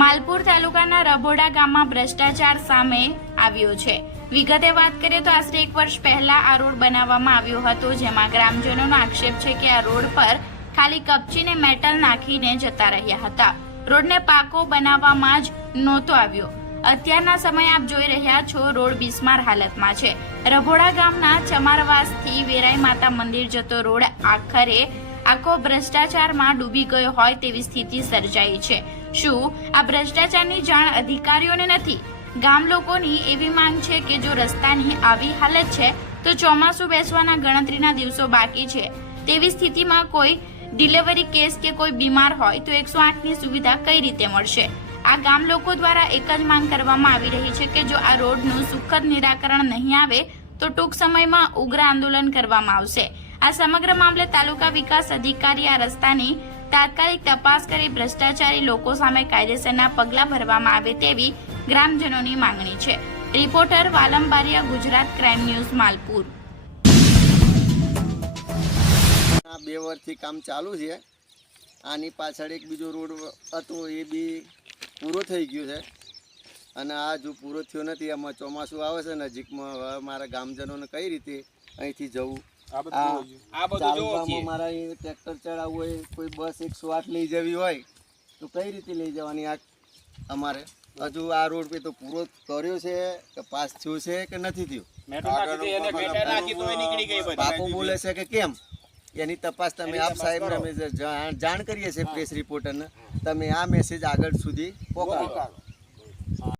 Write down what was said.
માલપુર તાલુકાના રભોડા ગામમાં ભ્રષ્ટાચાર સામે આવ્યો છે. વિગતે વાત કરીએ તો આશરે એક વર્ષ પહેલા આ રોડ બનાવવામાં આવ્યો હતો, જેમાં ગ્રામજનોનો આક્ષેપ છે કે આ રોડ પર ખાલી કપચીને મેટલ નાખીને જતા રહ્યા હતા. રોડને પાકો બનાવવામાં જ નહોતો આવ્યો. અત્યારના સમયે આપ જોઈ રહ્યા છો, રોડ બિસ્માર હાલતમાં છે. રભોડા ગામના ચમારવાસથી વેરાઈ માતા મંદિર જતો રોડ આખરે આખો ભ્રષ્ટાચારમાં ડૂબી ગયો હોય તેવી સ્થિતિ સર્જાઈ છે. શું આ ભ્રષ્ટાચારની જાણ અધિકારીઓને નથી? ગામ લોકોની એવી માંગ છે કે જો રસ્તાની આવી હાલત છે, તો ચોમાસું બેસવાના ગણતરીના દિવસો બાકી છે. તેવી સ્થિતિમાં કોઈ ડિલિવરી કેસ કે કોઈ બીમાર હોય તો એકસો આઠની સુવિધા કઈ રીતે મળશે? આ ગામ લોકો દ્વારા એક જ માંગ કરવામાં આવી રહી છે કે જો આ રોડનું સુખદ નિરાકરણ નહીં આવે, તો ટૂંક સમયમાં ઉગ્ર આંદોલન કરવામાં આવશે. આ સમગ્ર મામલે તાલુકા વિકાસ અધિકારી આ રસ્તાની તાત્કાલિક તપાસ કરી ભ્રષ્ટાચારી લોકો સામે કાયદેસરના પગલાં ભરવામાં આવે તેવી ગ્રામજનોની માંગણી છે. Reporter Valam Bariya Gujarat crime news, Malpur. બે વર્ષથી કામ ચાલુ છે. આની પાછળ એક બીજો રોડ હતો, એ બી પૂરો થઈ ગયો છે. અને આ જો પૂરો થયો નથી, આમાં ચોમાસું આવે છે, નજીકમાં હવે મારા ગામજનોને કઈ રીતે અહીંથી જવું? આ ચાલુકામાં મારા અહીં ટ્રેક્ટર ચડાવવું હોય કોઈ બસ એકસો આઠ લઈ જવી હોય તો કઈ રીતે લઈ જવાની આ અમારે? હજુ આ રોડ પે તો પૂરો કર્યો છે કે પાસ થયો છે કે નથી થયો? પાકો બોલે છે કે કેમ? એની તપાસ તમે આપ સાહેબ અમે જાણ જાણ કરીએ છીએ પ્રેસ રિપોર્ટરને તમે આ મેસેજ આગળ સુધી પહોંચાડો